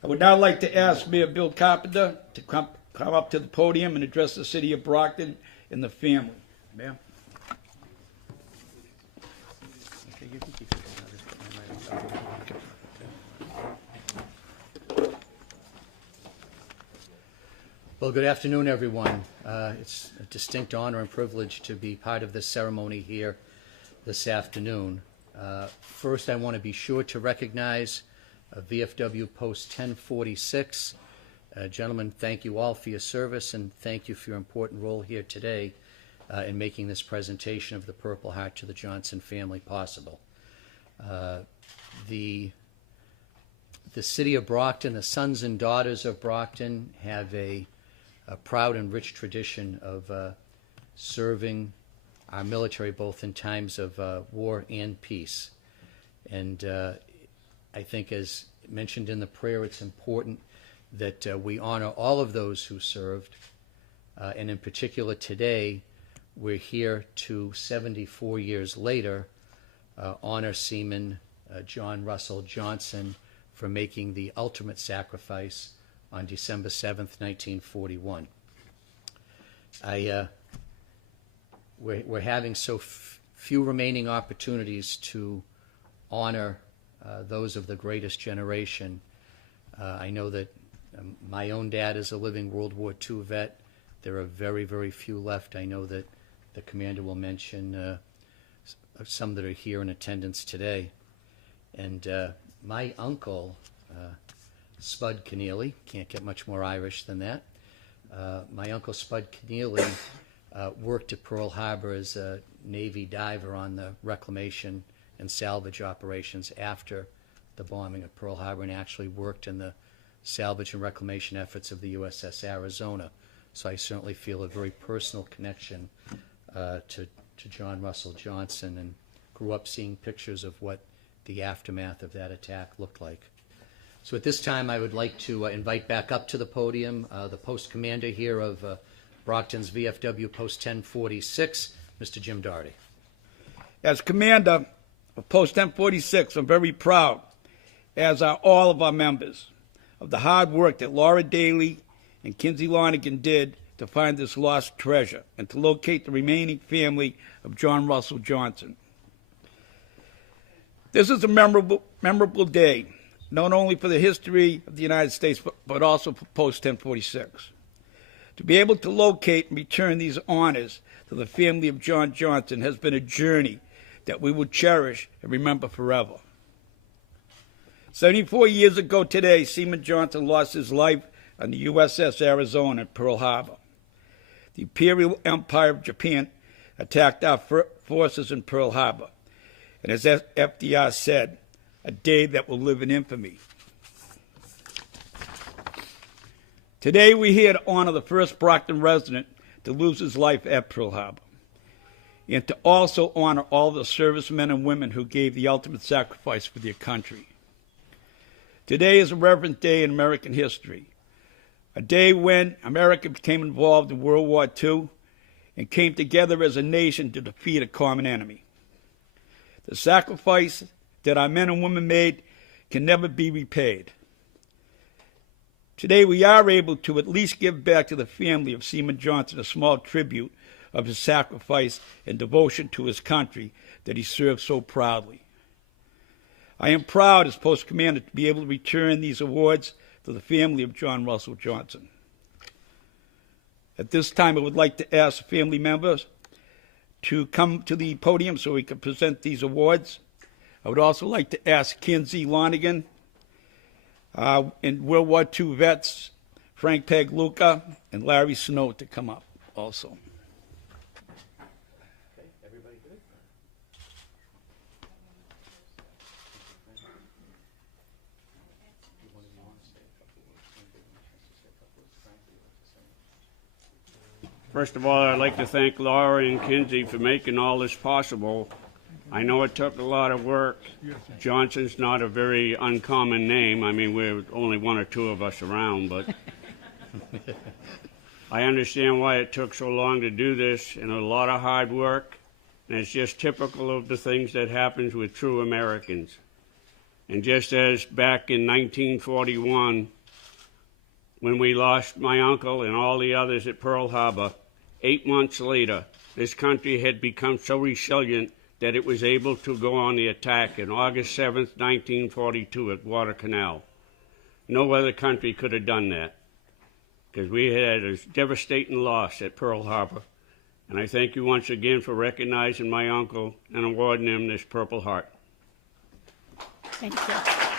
I would now like to ask Mayor Bill Carpenter to come up to the podium and address the city of Brockton and the family. Mayor? Well, good afternoon, everyone. It's a distinct honor and privilege to be part of this ceremony here this afternoon. First, I want to be sure to recognize VFW Post 1046. Gentlemen, thank you all for your service, and thank you for your important role here today in making this presentation of the Purple Heart to the Johnson family possible. The city of Brockton, the sons and daughters of Brockton, have a proud and rich tradition of serving our military both in times of war and peace. And I think, as mentioned in the prayer, it's important that we honor all of those who served. And in particular today, we're here to, 74 years later, honor Seaman John Russell Johnson for making the ultimate sacrifice on December 7th, 1941. We're having so few remaining opportunities to honor those of the greatest generation. I know that my own dad is a living World War II vet. There are very, very few left. I know that the commander will mention some that are here in attendance today. And my uncle, Spud Keneally, can't get much more Irish than that. My uncle Spud Keneally worked at Pearl Harbor as a Navy diver on the reclamation and salvage operations after the bombing of Pearl Harbor, and actually worked in the salvage and reclamation efforts of the U.S.S. Arizona. So I certainly feel a very personal connection to John Russell Johnson, and grew up seeing pictures of what the aftermath of that attack looked like. So at this time, I would like to invite back up to the podium the post commander here of Brockton's VFW Post 1046, Mr. Jim Doherty. As commander of Post 1046, I'm very proud, as are all of our members, of the hard work that Laura Daly and Kinsey Lonigan did to find this lost treasure and to locate the remaining family of John Russell Johnson. This is a memorable day, not only for the history of the United States, but also for Post 1046. To be able to locate and return these honors to the family of John Johnson has been a journey that we will cherish and remember forever. 74 years ago today, Seaman Johnson lost his life on the U.S.S. Arizona at Pearl Harbor. The Imperial Empire of Japan attacked our forces in Pearl Harbor, and as FDR said, a day that will live in infamy. Today we're here to honor the first Brockton resident to lose his life at Pearl Harbor, and to also honor all the servicemen and women who gave the ultimate sacrifice for their country. Today is a reverent day in American history, a day when America became involved in World War II and came together as a nation to defeat a common enemy. The sacrifice that our men and women made can never be repaid. Today we are able to at least give back to the family of Seaman Johnson a small tribute of his sacrifice and devotion to his country that he served so proudly. I am proud as Post Commander to be able to return these awards to the family of John Russell Johnson. At this time, I would like to ask family members to come to the podium so we can present these awards. I would also like to ask Kinsey Lonigan and World War II vets Frank Pagluca and Larry Snow to come up also. Okay, everybody good? First of all, I'd like to thank Laura and Kinsey for making all this possible. I know it took a lot of work. Johnson's not a very uncommon name. I mean, we're only one or two of us around, but I understand why it took so long to do this, and a lot of hard work, and it's just typical of the things that happens with true Americans. And just as back in 1941, when we lost my uncle and all the others at Pearl Harbor, 8 months later, this country had become so resilient that it was able to go on the attack on August 7th, 1942 at Guadalcanal. No other country could have done that, because we had a devastating loss at Pearl Harbor. And I thank you once again for recognizing my uncle and awarding him this Purple Heart. Thank you.